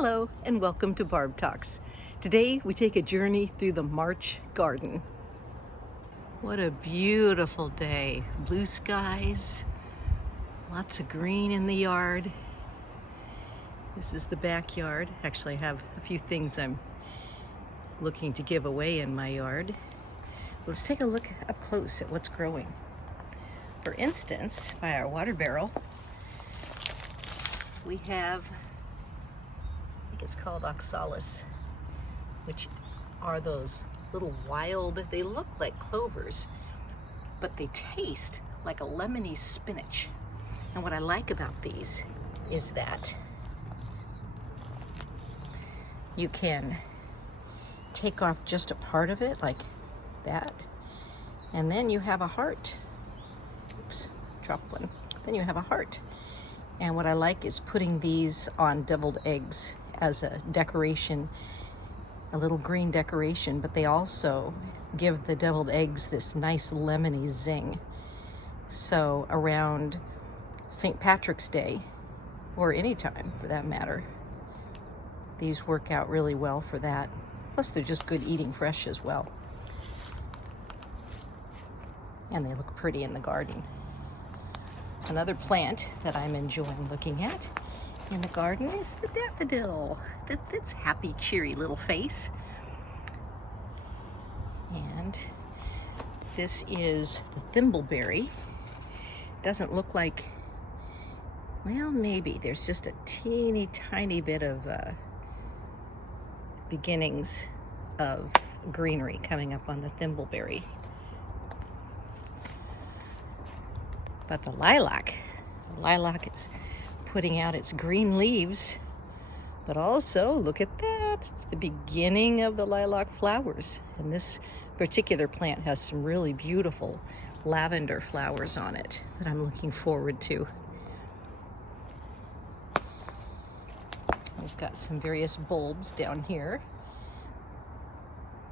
Hello and welcome to Barb Talks. Today we take a journey through the March garden. What a beautiful day. Blue skies, lots of green in the yard. This is the backyard. Actually, I have a few things I'm looking to give away in my yard. Let's take a look up close at what's growing. For instance, by our water barrel, we have, I think it's called Oxalis, which are those little wild, they look like clovers, but they taste like a lemony spinach. And what I like about these is that you can take off just a part of it like that, and then you have a heart. Oops, dropped one. Then you have a heart. And what I like is putting these on deviled eggs as a decoration, a little green decoration, but they also give the deviled eggs this nice lemony zing. So around St. Patrick's Day, or any time for that matter, these work out really well for that. Plus they're just good eating fresh as well. And they look pretty in the garden. Another plant that I'm enjoying looking at in the garden is the daffodil. That's happy, cheery little face. And this is the thimbleberry. Doesn't look like, well, maybe there's just a teeny tiny bit of beginnings of greenery coming up on the thimbleberry. But the lilac is putting out its green leaves, but also look at that, it's the beginning of the lilac flowers. And this particular plant has some really beautiful lavender flowers on it that I'm looking forward to. We've got some various bulbs down here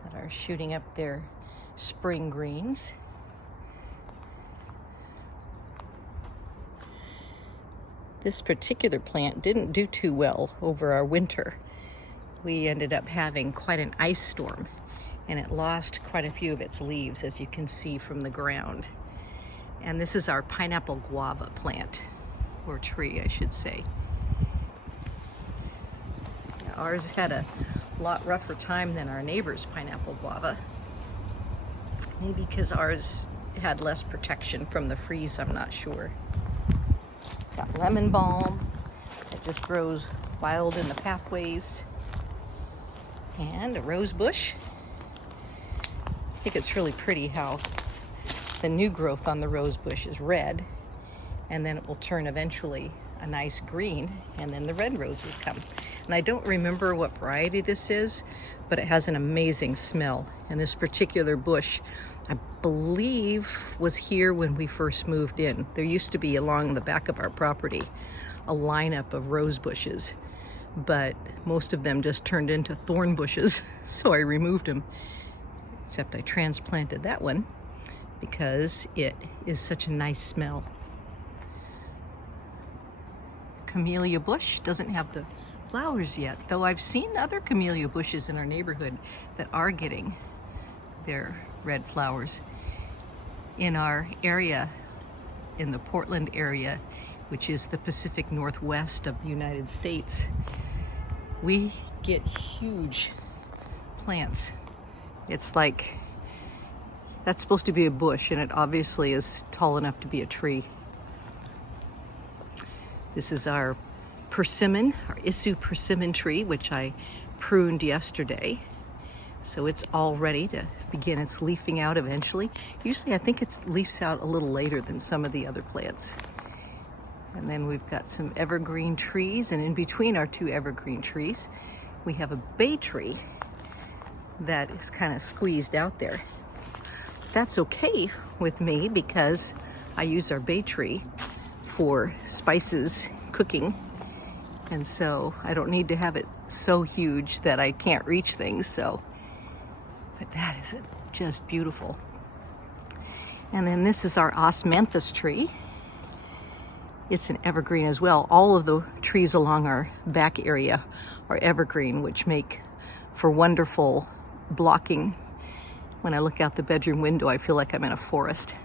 that are shooting up their spring greens. This particular plant didn't do too well over our winter. We ended up having quite an ice storm, and it lost quite a few of its leaves, as you can see from the ground. And this is our pineapple guava plant, or tree, I should say. Ours had a lot rougher time than our neighbor's pineapple guava. Maybe because ours had less protection from the freeze, I'm not sure. Got lemon balm that just grows wild in the pathways. And a rose bush. I think it's really pretty how the new growth on the rose bush is red, and then it will turn eventually a nice green, and then the red roses come. And I don't remember what variety this is, but it has an amazing smell. And this particular bush, I believe, was here when we first moved in. There used to be along the back of our property a lineup of rose bushes, but most of them just turned into thorn bushes, so I removed them. Except I transplanted that one because it is such a nice smell. Chamelia Bush doesn't have the flowers yet, though I've seen other camellia bushes in our neighborhood that are getting their red flowers. In our area, in the Portland area, which is the Pacific Northwest of the United States, we get huge plants. It's like, that's supposed to be a bush, and it obviously is tall enough to be a tree. This is our persimmon, our issue persimmon tree, which I pruned yesterday. So it's all ready to begin its leafing out eventually. Usually I think it leaves out a little later than some of the other plants. And then we've got some evergreen trees, and in between our two evergreen trees, we have a bay tree that is kind of squeezed out there. That's okay with me because I use our bay tree for spices cooking, and so I don't need to have it so huge that I can't reach things. So, but that is just beautiful. And then this is our osmanthus tree, It's an evergreen as well. All of the trees along our back area are evergreen, which make for wonderful blocking. When I look out the bedroom window, I feel like I'm in a forest.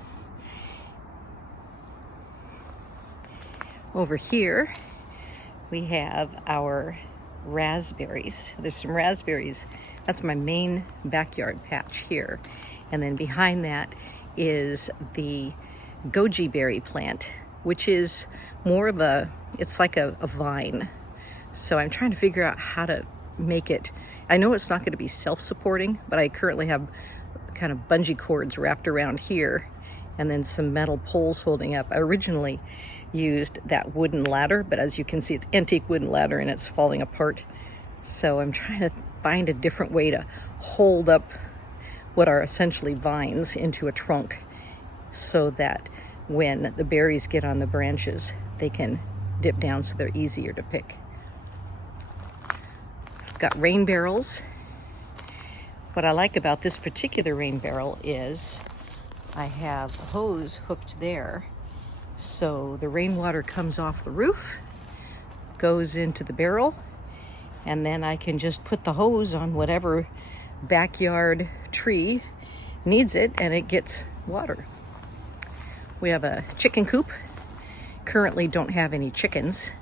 Over here, we have our raspberries. There's some raspberries. That's my main backyard patch here. And then behind that is the goji berry plant, which is more of it's like a vine. So I'm trying to figure out how to make it. I know it's not going to be self-supporting, but I currently have kind of bungee cords wrapped around here and then some metal poles holding up. I originally used that wooden ladder, but as you can see, it's antique wooden ladder and it's falling apart. So I'm trying to find a different way to hold up what are essentially vines into a trunk so that when the berries get on the branches, they can dip down so they're easier to pick. I've got rain barrels. What I like about this particular rain barrel is I have a hose hooked there, so the rainwater comes off the roof, goes into the barrel, and then I can just put the hose on whatever backyard tree needs it and it gets water. We have a chicken coop. Currently don't have any chickens.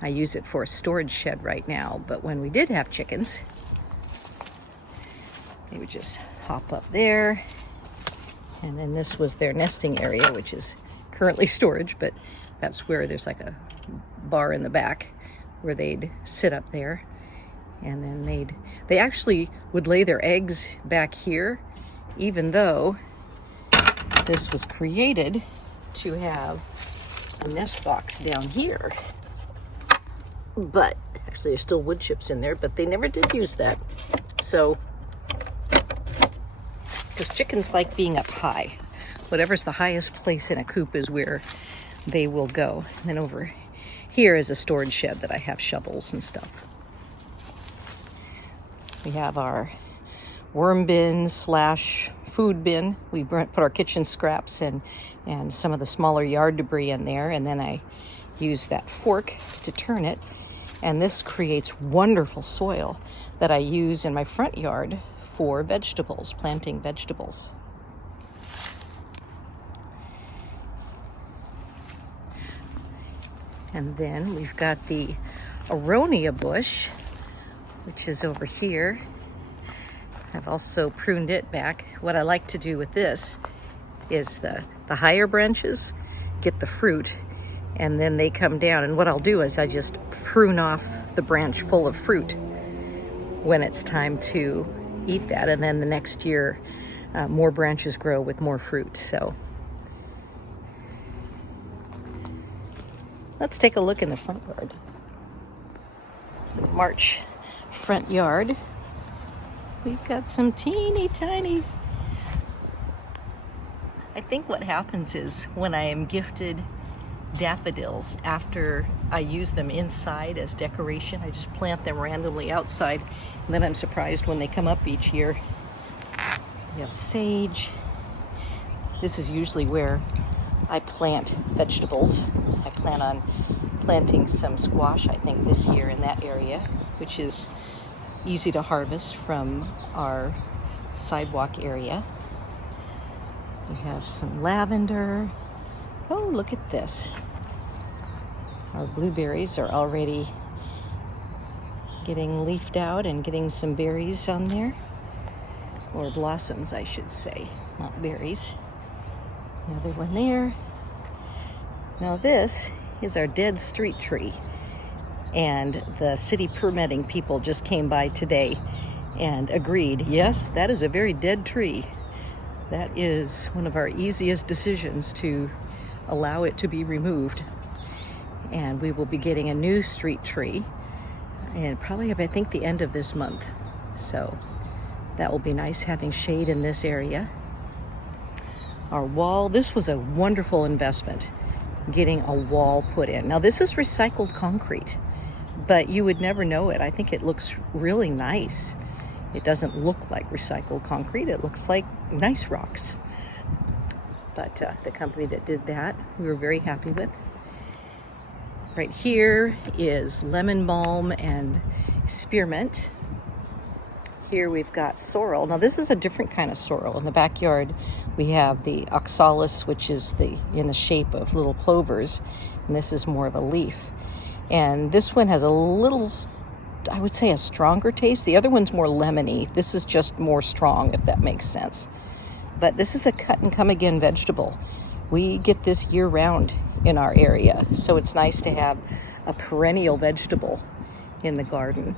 I use it for a storage shed right now, but when we did have chickens, they would just hop up there. And then this was their nesting area, which is currently storage, but that's where there's like a bar in the back where they'd sit up there. And then they actually would lay their eggs back here, even though this was created to have a nest box down here. But actually there's still wood chips in there, but they never did use that. So, because chickens like being up high. Whatever's the highest place in a coop is where they will go. And then over here is a storage shed that I have shovels and stuff. We have our worm bin / food bin. We put our kitchen scraps and some of the smaller yard debris in there, and then I use that fork to turn it, and this creates wonderful soil that I use in my front yard for vegetables, planting vegetables. And then we've got the Aonia Bush, which is over here. I've also pruned it back. What I like to do with this is the higher branches get the fruit and then they come down. And what I'll do is I just prune off the branch full of fruit when it's time to eat that. And then the next year, more branches grow with more fruit. So let's take a look in the front yard. The March front yard. We've got some teeny tiny. I think what happens is when I am gifted daffodils, after I use them inside as decoration, I just plant them randomly outside, and then I'm surprised when they come up each year. We have sage. This is usually where I plant vegetables. I plan on planting some squash, I think, this year in that area, which is easy to harvest from our sidewalk area. We have some lavender. Oh, look at this. Our blueberries are already getting leafed out and getting some berries on there. Or blossoms, I should say, not berries. Another one there. Now this is our dead street tree. And the city permitting people just came by today and agreed, yes, that is a very dead tree. That is one of our easiest decisions to allow it to be removed. And we will be getting a new street tree, and probably, I think, the end of this month. So that will be nice, having shade in this area. Our wall, this was a wonderful investment, getting a wall put in. Now this is recycled concrete, but you would never know it. I think it looks really nice. It doesn't look like recycled concrete. It looks like nice rocks. But the company that did that, we were very happy with. Right here is lemon balm and spearmint. Here we've got sorrel. Now this is a different kind of sorrel. In the backyard we have the Oxalis, which is in the shape of little clovers, and this is more of a leaf. And this one has a little, I would say, a stronger taste. The other one's more lemony. This is just more strong, if that makes sense. But this is a cut and come again vegetable. We get this year round in our area, so it's nice to have a perennial vegetable in the garden.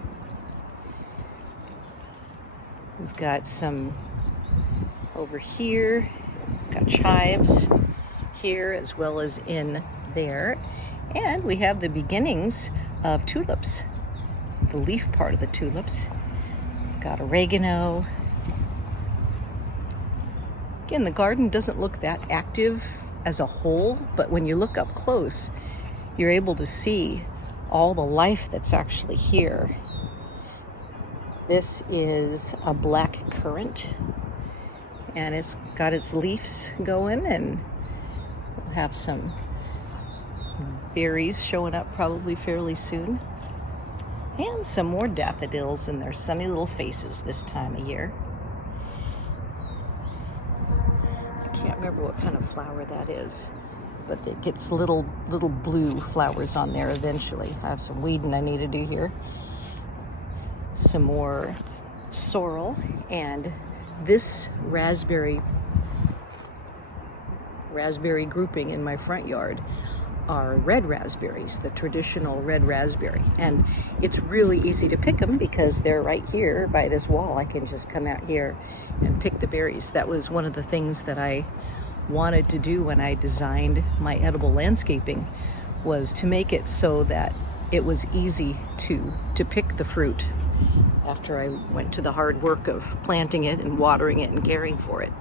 We've got some over here, got chives here as well as in there. And we have the beginnings of tulips, the leaf part of the tulips. We've got oregano. Again, the garden doesn't look that active as a whole, but when you look up close, you're able to see all the life that's actually here. This is a blackcurrant, and it's got its leaves going, and we'll have some berries showing up probably fairly soon. And some more daffodils in their sunny little faces this time of year. I can't remember what kind of flower that is, but it gets little blue flowers on there eventually. I have some weeding I need to do here. Some more sorrel, and this raspberry grouping in my front yard are red raspberries, the traditional red raspberry. And it's really easy to pick them because they're right here by this wall. I can just come out here and pick the berries. That was one of the things that I wanted to do when I designed my edible landscaping, was to make it so that it was easy to pick the fruit after I went to the hard work of planting it and watering it and caring for it.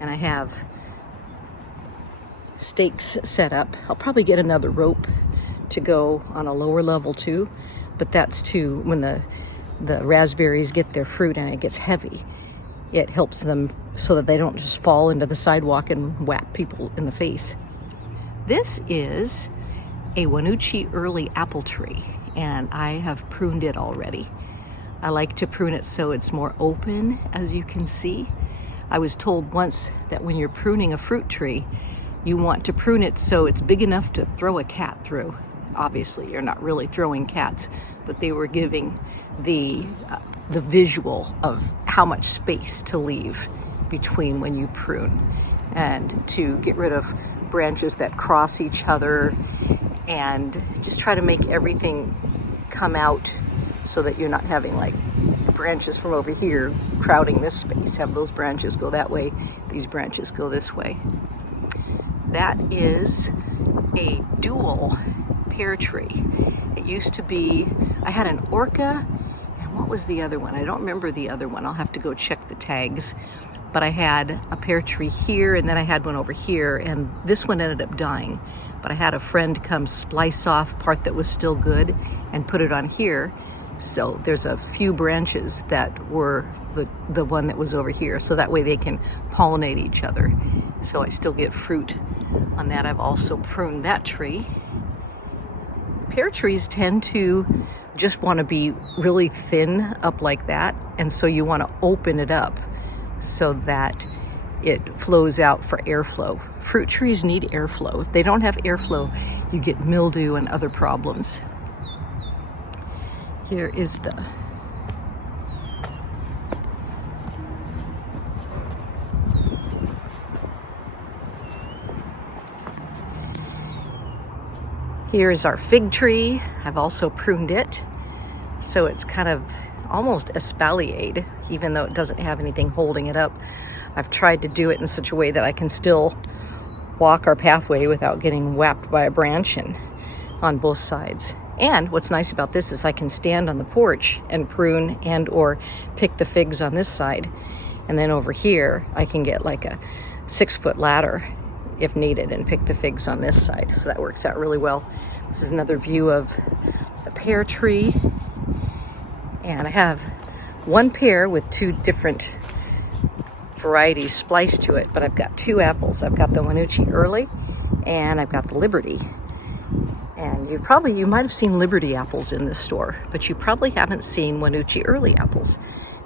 And I have stakes set up. I'll probably get another rope to go on a lower level too, but that's to when the raspberries get their fruit and it gets heavy, it helps them so that they don't just fall into the sidewalk and whap people in the face. This is a Wanuchi early apple tree, and I have pruned it already. I like to prune it so it's more open, as you can see. I was told once that when you're pruning a fruit tree, you want to prune it so it's big enough to throw a cat through. Obviously, you're not really throwing cats, but they were giving the visual of how much space to leave between when you prune, and to get rid of branches that cross each other, and just try to make everything come out so that you're not having like branches from over here crowding this space. Have those branches go that way, these branches go this way. That is a dual pear tree. It used to be, I had an orca, and what was the other one? I don't remember the other one. I'll have to go check the tags. But I had a pear tree here, and then I had one over here, and this one ended up dying. But I had a friend come splice off part that was still good and put it on here. So there's a few branches that were the one that was over here, so that way they can pollinate each other. So I still get fruit on that. I've also pruned that tree. Pear trees tend to just want to be really thin up like that, and so you want to open it up so that it flows out for airflow. Fruit trees need airflow. If they don't have airflow, you get mildew and other problems. Here is here is our fig tree. I've also pruned it, so it's kind of almost espaliered, even though it doesn't have anything holding it up. I've tried to do it in such a way that I can still walk our pathway without getting whacked by a branch and on both sides. And what's nice about this is I can stand on the porch and prune and or pick the figs on this side. And then over here, I can get like a 6-foot ladder if needed and pick the figs on this side. So that works out really well. This is another view of the pear tree. And I have one pear with 2 different varieties spliced to it, but I've got 2 apples. I've got the Wanuchi Early and I've got the Liberty. And you might have seen Liberty apples in this store, but you probably haven't seen Wanuchi early apples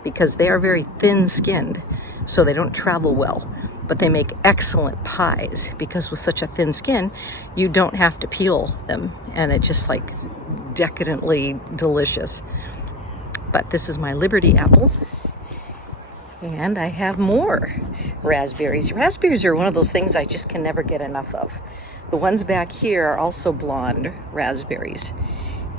because they are very thin-skinned, so they don't travel well. But they make excellent pies because with such a thin skin, you don't have to peel them, and it's just like decadently delicious. But this is my Liberty apple, and I have more raspberries. Raspberries are one of those things I just can never get enough of. The ones back here are also blonde raspberries.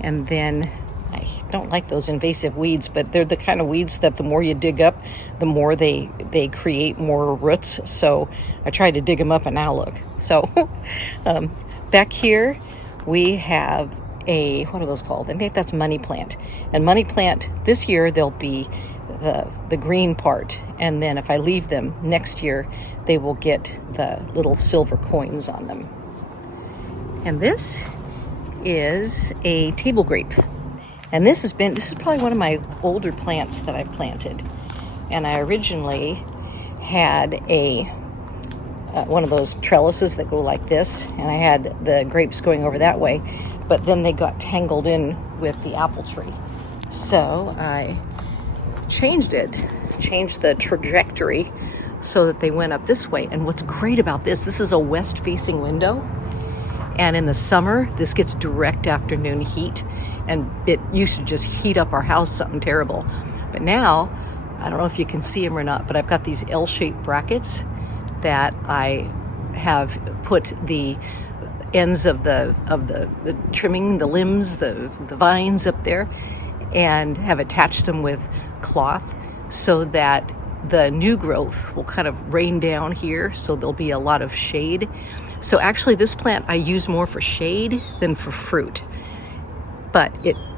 And then I don't like those invasive weeds, but they're the kind of weeds that the more you dig up, the more they create more roots. So I tried to dig them up, and now look. So back here we have what are those called? I think that's money plant. And money plant, this year they'll be the green part, and then if I leave them next year, they will get the little silver coins on them. And this is a table grape. And this is probably one of my older plants that I've planted. And I originally had one of those trellises that go like this, and I had the grapes going over that way, but then they got tangled in with the apple tree. So I changed the trajectory so that they went up this way. And what's great about this is a west-facing window. And in the summer, this gets direct afternoon heat, and it used to just heat up our house something terrible. But now, I don't know if you can see them or not, but I've got these L-shaped brackets that I have put the ends of the trimming, the limbs, the vines up there, and have attached them with cloth so that the new growth will kind of rain down here, so there'll be a lot of shade. So actually this plant I use more for shade than for fruit, but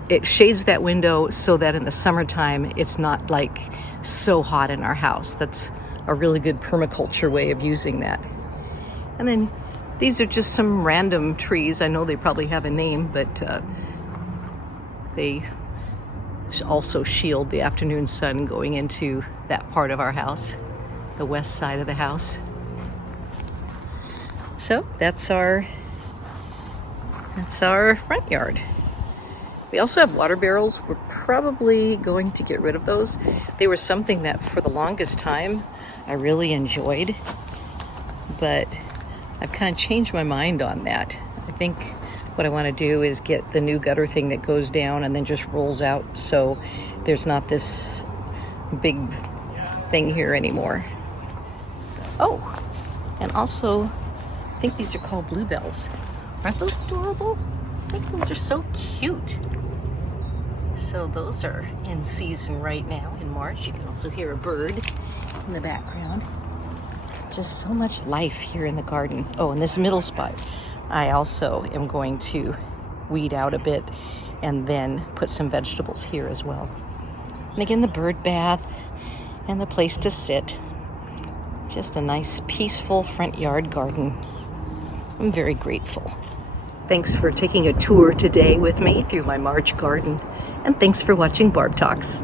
it shades that window so that in the summertime it's not like so hot in our house. That's a really good permaculture way of using that. And then these are just some random trees. I know they probably have a name, but they also shield the afternoon sun going into that part of our house, the west side of the house. So that's our front yard. We also have water barrels. We're probably going to get rid of those. They were something that for the longest time I really enjoyed, but I've kind of changed my mind on that. I think what I want to do is get the new gutter thing that goes down and then just rolls out, so there's not this big thing here anymore. And also, I think these are called bluebells. Aren't those adorable? I think those are so cute. So those are in season right now in March. You can also hear a bird in the background. Just so much life here in the garden. Oh, and this middle spot, I also am going to weed out a bit and then put some vegetables here as well. And again, the bird bath and the place to sit. Just a nice, peaceful front yard garden. I'm very grateful. Thanks for taking a tour today with me through my March garden. And thanks for watching Barb Talks.